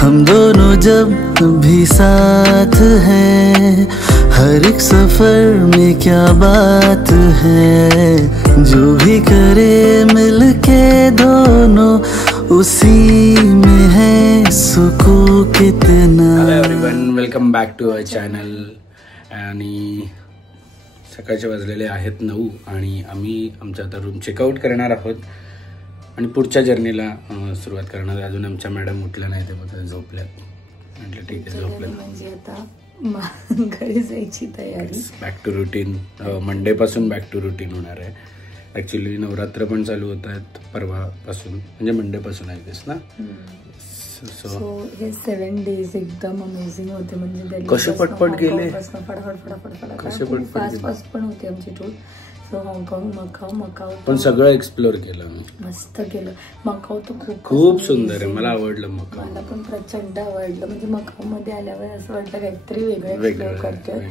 हम दोनों जब भी साथ हैं, हर एक सफर में क्या बात है, जो भी करे मिलके दोनों उसी में है सुकून कितना। Hello everyone, welcome back to our channel. आणि सकाळचे वाजलेले आहेत 9 आणि आम्ही आमचा आता रूम चेकआउट करणार आहोत आणि पुढच्या जर्नीला सुरुवात करणार. अजून आमच्या मॅडम उठल्या नाही, ते बघा झोपल्यात. म्हटलं ठीक आहे, झोपल्यात म्हणजे आता घरी जायची तयारी. Back to routine. मंडे पासून बॅक टू रुटीन होणार आहे. ॲक्च्युली नवरात्र पण चालू होत आहेत परवापासून, म्हणजे मंडे पासून आहे तेच ना. सो हे 7 days एकदम अमेझिंग होते. म्हणजे कसे पटपट गेले, कसे फास्ट पण होती आमची टूर. सो हाँगकाँग, मकाऊ पण सगळं एक्सप्लोर केलं मी. मस्त केलं. मकाऊ तर खूप सुंदर आहे, मला आवडलं मकाऊ. मला पण प्रचंड आवडलं. म्हणजे मकाऊ मध्ये आल्यावर असं वाटतं काहीतरी वेगळं एक्सप्लोर करतोय.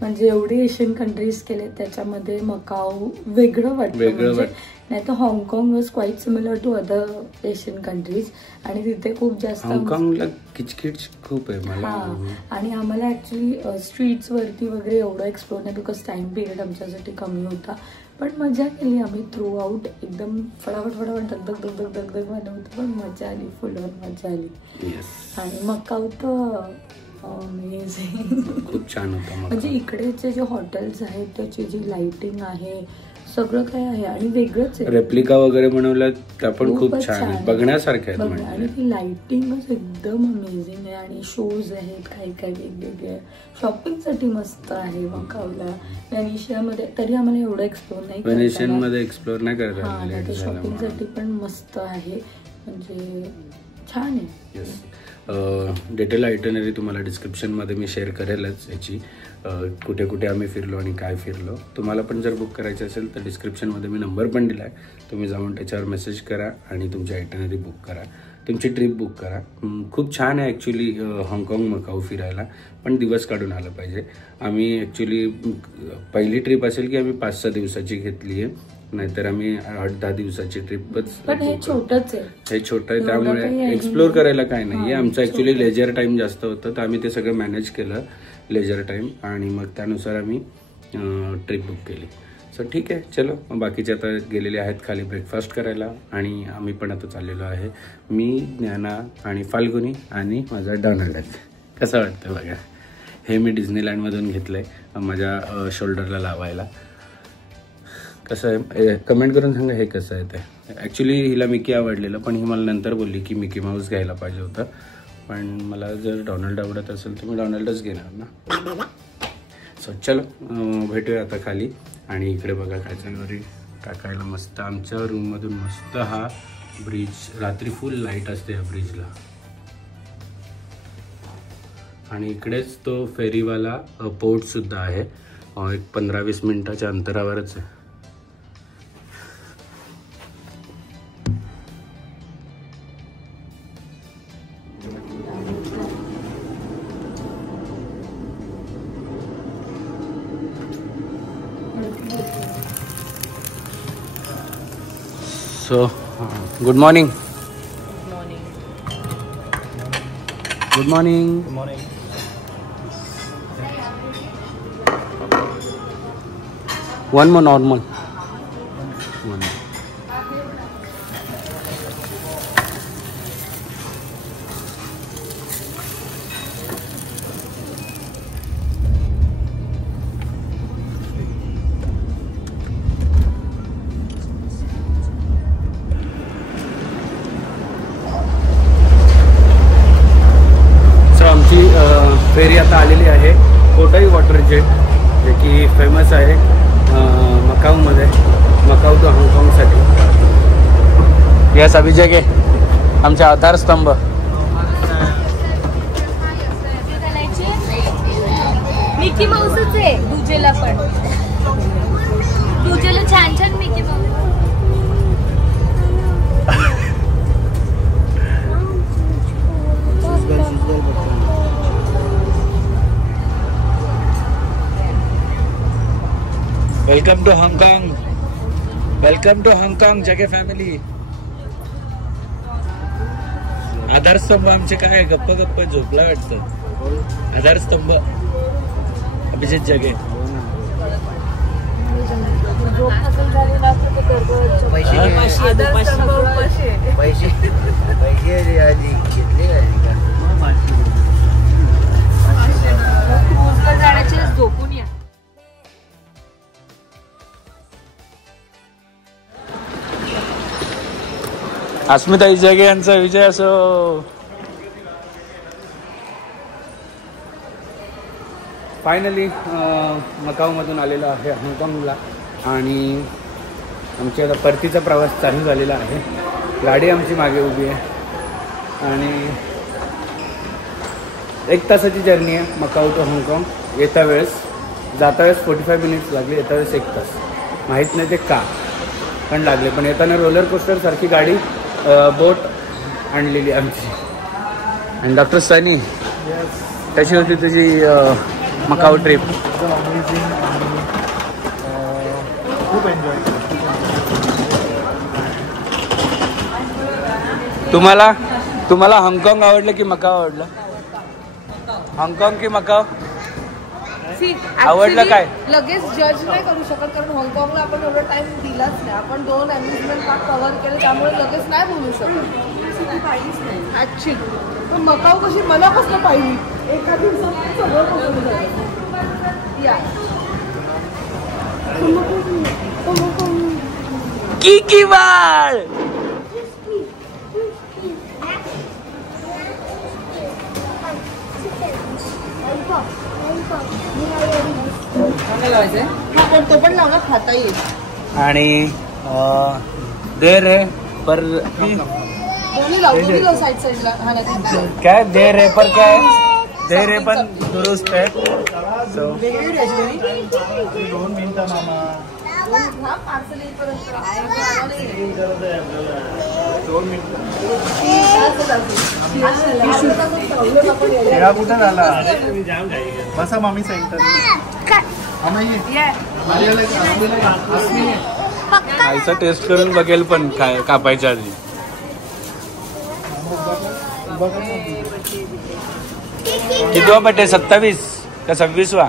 म्हणजे एवढे एशियन कंट्रीज केले, त्याच्यामध्ये मकाऊ वेगळं वाटतं. नाही तर हाँगकाँग was quite similar to other Asian countries. आणि तिथे खूप जास्त हाँगकाँगला किचकिच खूप आहे मला. आणि आम्हाला ऍक्च्युली स्ट्रीट्स वरती वगैरे एवढं एक्सप्लोर नाही, बिकॉज टाइम पिरियड आमच्यासाठी कमी होता. पण मजा केली आम्ही थ्रू आउट. एकदम फटाफट धगधग धगधग धगधग वाटत होतं, पण मजा आली, फुल मजा आली. आणि मकाऊ तर खूप छान होतं. म्हणजे इकडेचे जे हॉटेल्स आहेत, त्याची जी लाइटिंग आहे, सगळं काय आहे आणि वेगळंच आहे. रेप्लिका वगैरे बनवल्यात, त्या पण खूप छान आहेत, बघण्यासारख्या आहेत. आणि ती लाइटिंगच एकदम अमेझिंग आहे. आणि शोज आहेत काही काही वेगवेगळे. शॉपिंगसाठी मस्त आहे मकाऊला. व्हेनेशियामध्ये तरी आम्हाला एवढं एक्सप्लोर नाही, व्हेनेशियनमध्ये एक्सप्लोर नाही करता. शॉपिंगसाठी पण मस्त आहे, म्हणजे छान आहे. डिटेल आयटनरी तुम्हाला डिस्क्रिप्शनमध्ये मी शेअर करेलच याची, कुठे कुठे आम्ही फिरलो आणि काय फिरलो. तुम्हाला पण जर बुक करायचं असेल तर डिस्क्रिप्शनमध्ये मी नंबर पण दिला आहे. तुम्ही जाऊन त्याच्यावर मेसेज करा आणि तुमची आयटनरी बुक करा, तुमची ट्रिप बुक करा. खूप छान आहे ॲक्च्युली हाँगकाँग मकाऊ फिरायला, पण दिवस काढून आलं पाहिजे. आम्ही ॲक्च्युली पहिली ट्रिप असेल की आम्ही 5-6 दिवसाची घेतली आहे, नाहीतर आम्ही 8-10 दिवसाची ट्रिपच. पण हे छोटंच आहे, हे छोटं आहे, त्यामुळे एक्सप्लोर करायला काय नाही. आमचं ॲक्च्युली लेजर टाईम जास्त होतं, तर आम्ही ते सगळं मॅनेज केलं लेजर टाईम, आणि मग त्यानुसार आम्ही ट्रिप बुक केली. सो ठीक आहे, चलो. बाकीचे आता गेलेले आहेत खाली ब्रेकफास्ट करायला, आणि आम्ही पण आता चाललेलो आहे. मी, ज्ञाना आणि फाल्गुनी आणि माझा डोनाल्ड. कसं वाटतं बघा. हे मी डिझनीलँडमधून घेतलं आहे माझ्या शोल्डरला लावायला. कसं आहे कमेंट करून सांगा हे कसं आहे ते. ॲक्च्युली हिला मिकी आवडलेलं, पण ही मला नंतर बोलली की मिकी माऊस घ्यायला पाहिजे होतं. पण मला जर डोनाल्ड आवडत असेल तर मी डोनाल्डच घेणार ना. सो चलो, भेटूया आता खाली. आणि इकडे बघा काचेवरी टाकायला मस्त आमच्या रूममधून मस्त हा ब्रिज. रात्री फुल लाईट असते या ब्रिजला. आणि इकडेच तो फेरीवाला पोर्टसुद्धा आहे, एक 15-20 मिनिटाच्या अंतरावरच आहे. So, good morning. Good morning. Good morning. One more normal. One more. फेरी आता आलेली आहे. कोटाई वॉटर जेट, जे की फेमस आहे मकाऊमध्ये, मकाऊ टू हाँगकाँगसाठी. यस अभिजय, आमचे आधारस्तंभ. मिकी माऊसच आहे दुजेला, पण दुजेला छान छान मिकी माऊस. वेलकम टू हाँगकाँग, वेलकम टू हाँगकाँग जगे फॅमिली. आधारस्तंभ आमचे काय गप्प गप्प झोपला वाटतं. आधारस्तंभ अभिजित जगे. झोपून या. अस्मिताई जगे यांचा विजय असो. फायनली मकाऊमधून आलेलो आहे हाँगकाँगला आणि आमच्या आता परतीचा प्रवास चालू झालेला आहे. गाडी आमची मागे उभी आहे आणि 1 तासाची जर्नी आहे मकाऊ टू हाँगकाँग. येत्या वेळेस जाता वेळेस 45 मिनिट्स लागले, येत्या वेळेस 1 तास. माहीत नाही ते का पण लागले. पण येताना रोलर कोस्टर सारखी गाडी बोट आणलेली आमची. आणि डॉक्टर सनी कशी होती तुझी मकाऊ ट्रिप? खूप एन्जॉय केलं. तुम्हाला हाँगकाँग आवडलं की मकाऊ आवडलं? हाँगकाँग की मकाऊ आवडलं? काय लगेच जज नाही करू शकत कारण हाँगकाँगला आपण एवढा टाइम दिलाच नाही. आपण 2 अम्युजमेंट पार्क कव्हर केले त्यामुळे लगेच नाही बोलू शकत ऍक्च्युली. पण मकाऊ कशी मनापासून पाहिली एका दिवसात सगळं पकडून जाईल. या की बाळ तो पण लावला खाता येईल. आणि देर है पर दोन्ही लावून साईड साईडला खाण्याची काय देर है पर काय देर है पण दुरुस्त आहे. सो 2 मिनिटं मामा. पार्सल येईपर्यंत 2 मिनिटं. कुठं झाला? बसा मामी सेंटर. आईचा टेस्ट करून बघेल पण काय कापायच्या आधी. कितवा बर्थडे? 27 का 26वा?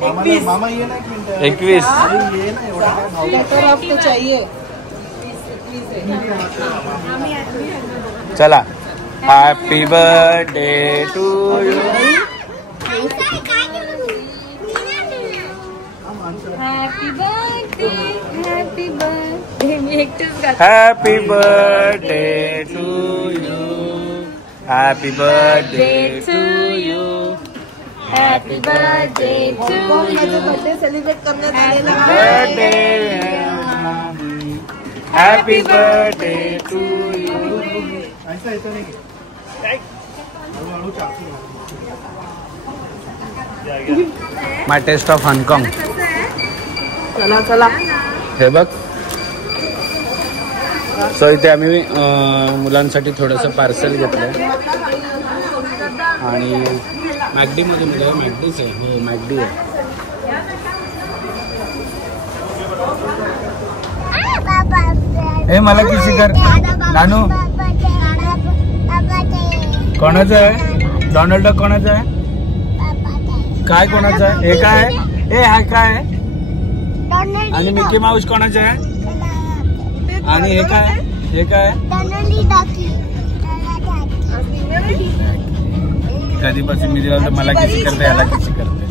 मामा ये ना 1 मिनिट. 21. ये ना एवढा काय भाव. चाहिए. चला. Happy birthday to you. Happy birthday happy birthday. मी एकटेच गाते. Happy birthday to you. Happy birthday to you. Happy birthday to you. Birthday celebrate करण्यात आलेला birthday happy birthday to you. ऐसा येतो नाही हळूहळू चाकू. माय टेस्ट ऑफ हाँगकाँग. चला चला. हे बघ. सो इथे आम्ही मुलांसाठी थोडंसं पार्सल घेतलं आणि मॅकडीमध्ये मुलं. मॅकडीच आहे. हो मॅकडी आहे. हे मला किसी कर नानू. कोणाचं आहे? डोनाल्ड डक कोणाचं आहे? काय कोणाचं आहे? हे काय आहे? हे हा काय आहे? आणि मिकी माऊस कोणाचं आहे? आणि हे काय? हे काय? कधीपासून मी दिला तर मला किसी करते, याला किसी करते.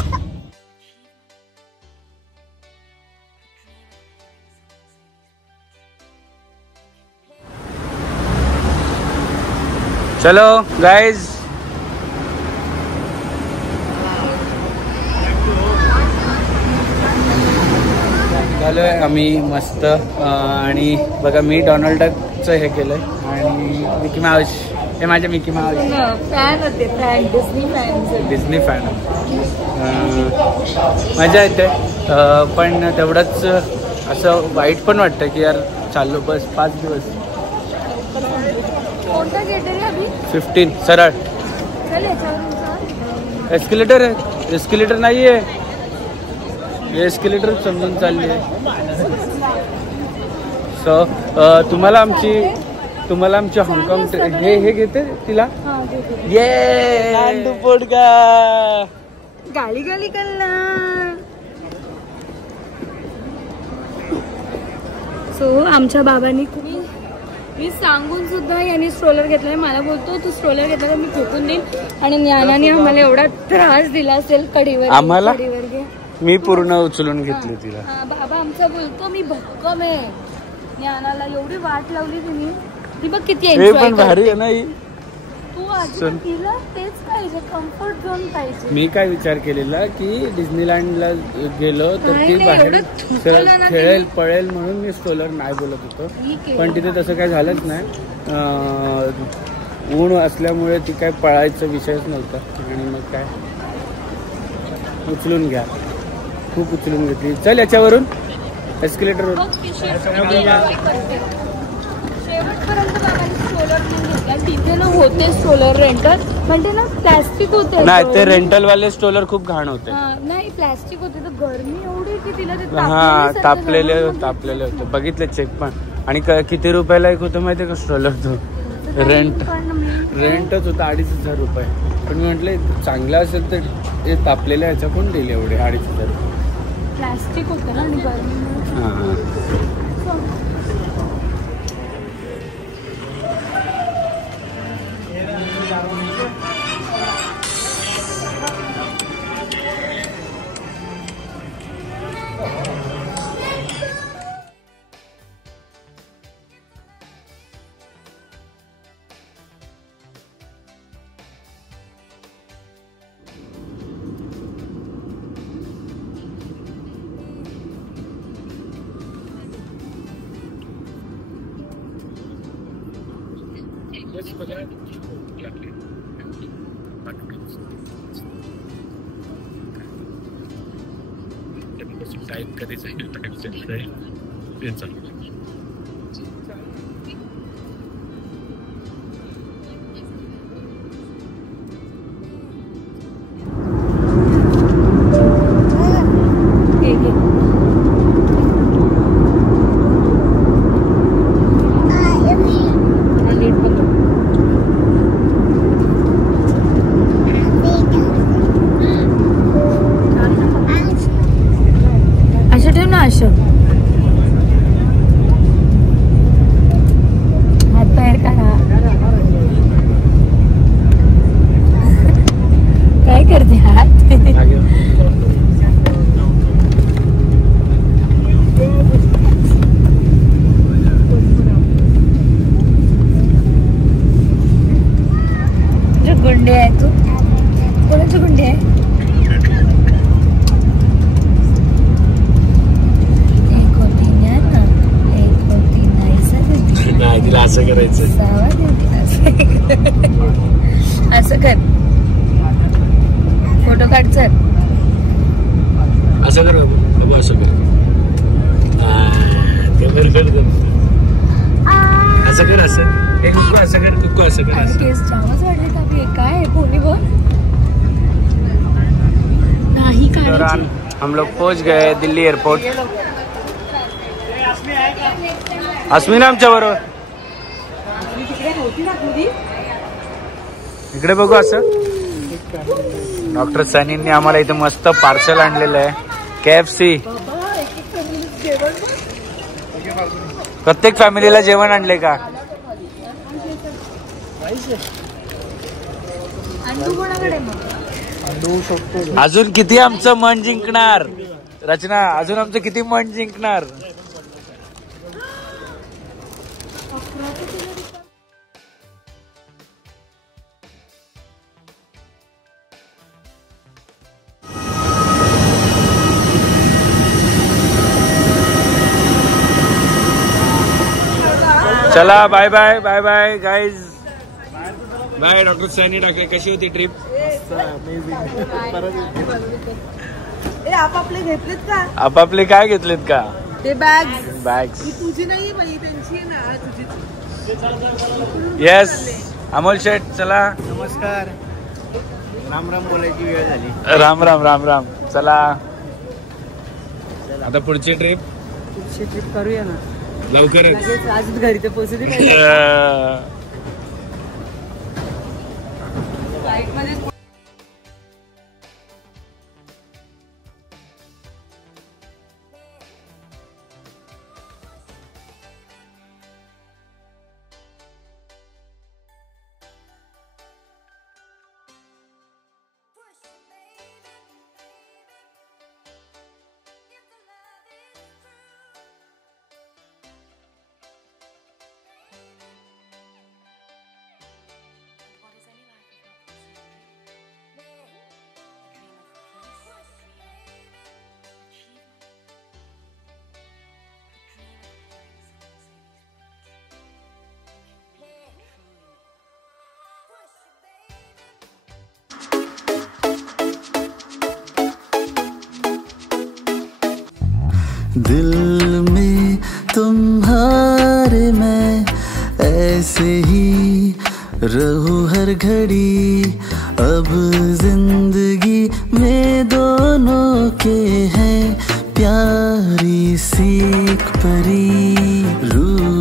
चलो गाइज. झालोय आम्ही मस्त. आणि बघा मी डोनाल्ड डकचं हे केलंय आणि मिकी माऊस. हे माझे मिकी माऊस फॅन होते. Disney fan. मजा येते पण तेवढंच असं वाईट पण वाटतं की यार चाललो बस 5 दिवस. कोणता गेट आहे अभि? 15 सरळ. चल याच्यावर. एस्केलेटर आहे. एस्केलेटर नाही आहे. एस्केलेटर समजून चालली आहे. सो तुम्हाला आमची तुम्हाला आमच्या हाँगकाँग हे घेते तिला हा घेते. ये लांडू पोडका गाली गाली कल्ला. सो आमच्या बाबांनी मी सांगून सुद्धा यांनी स्ट्रोलर घेतला. मला बोलतो तू स्ट्रोलर घेतला तर मी फेकून देईन. आणि ज्ञानाने आम्हाला एवढा त्रास दिला असेल कढीवर आम्हाला? कढीवर घे. मी पूर्ण उचलून घेतली तिला. हा, बाबा आमचा बोलतो मी भक्कम आहे. ज्ञानाला एवढी वाट लावली तुम्ही. ती बघ किती हे एन्जॉय पण भारी आहे ना ही. तू आधी तिला तेच पाहिजे, कम्फर्ट झोन पाहिजे. मी काय विचार केलेला की डिझनीलँडला गेलो तर नाही, ती नाही, बाहेर एवढं थुंकलं ना खेळेल पळेल म्हणून मी स्ट्रोलर नाही बोलत होतो. ठीक आहे. पण तिथे तसं काय झालंच नाही. ऊन असल्यामुळे ती काय पळायचा विषयच नव्हता. आणि मग काय उचलून घ्या, खूप उचलून घेतली. चल याच्यावरून एस्केलेटरवर. शेवटपर्यंत बाबांनी स्ट्रोलर नाही घेतला. तिथे ना होते स्ट्रोलर रेंटल, म्हणजे ना प्लॅस्टिक होते. नाही ते रेंटल वाले स्ट्रोलर खूप घाण होते. नाही प्लॅस्टिक होते. तर गरमी एवढी की तिला ते हा तापलेले होते. बघितले चेक पण. आणि किती रुपयाला एक होतं माहितीये का स्ट्रोलर? तो रेंटच होता 2,500 रुपये. पण मी म्हटलं चांगलं असेल तर ते तापलेल्या ह्याच्या कोण दिले एवढे 2,500 रुपये? प्लॅस्टिक होतं ना आणि गरमी. हा टाईप असं ठेव ना. असं हात बाहेर काढा. काय करते हात? गुंडे आहे तू. कोणाचं गुंडे आहे? नाही तिला असं करायचं. असं कर. फोटो काढ. सर असं कर बाबा. असं कर. असं कर. असं हे कुकू असं कर. कुकू असं कर. केस जामच वाढले का? काय पोनी बोल नाही. दौरान हम लोग पहुंच गए दिल्ली एयरपोर्ट. अस्मिना आमच्या बरोबर इकडे बघू. असं डॉक्टर सनींनी आम्हाला इथे मस्त पार्सल आणलेलं आहे. KFC. प्रत्येक फॅमिलीला जेवण आणले का? अजून किती आमचं मन जिंकणार रचना? अजून आमचं किती मन जिंकणार? चला bye bye bye bye guys. Bye. Doctor सनी टाकले. कशी होती ट्रिप? आपापले घेतलेत का? आपापले काय घेतलेत का? ते बॅग्स. बॅग्स तुझी नाही बाई, त्यांची आहे ना. तुझी. येस. अमोल शेठ चला. नमस्कार. राम राम बोलायची वेळ झाली. राम राम राम राम. चला आता पुढची ट्रिप करूया ना. लवकरच आज घरी तर पोहोचली मध्ये. दिल में तुम्हारे मैं ऐसे ही रहूं हर घड़ी. अब जिंदगी में दोनों के हैं प्यारी सी एक परी. रूह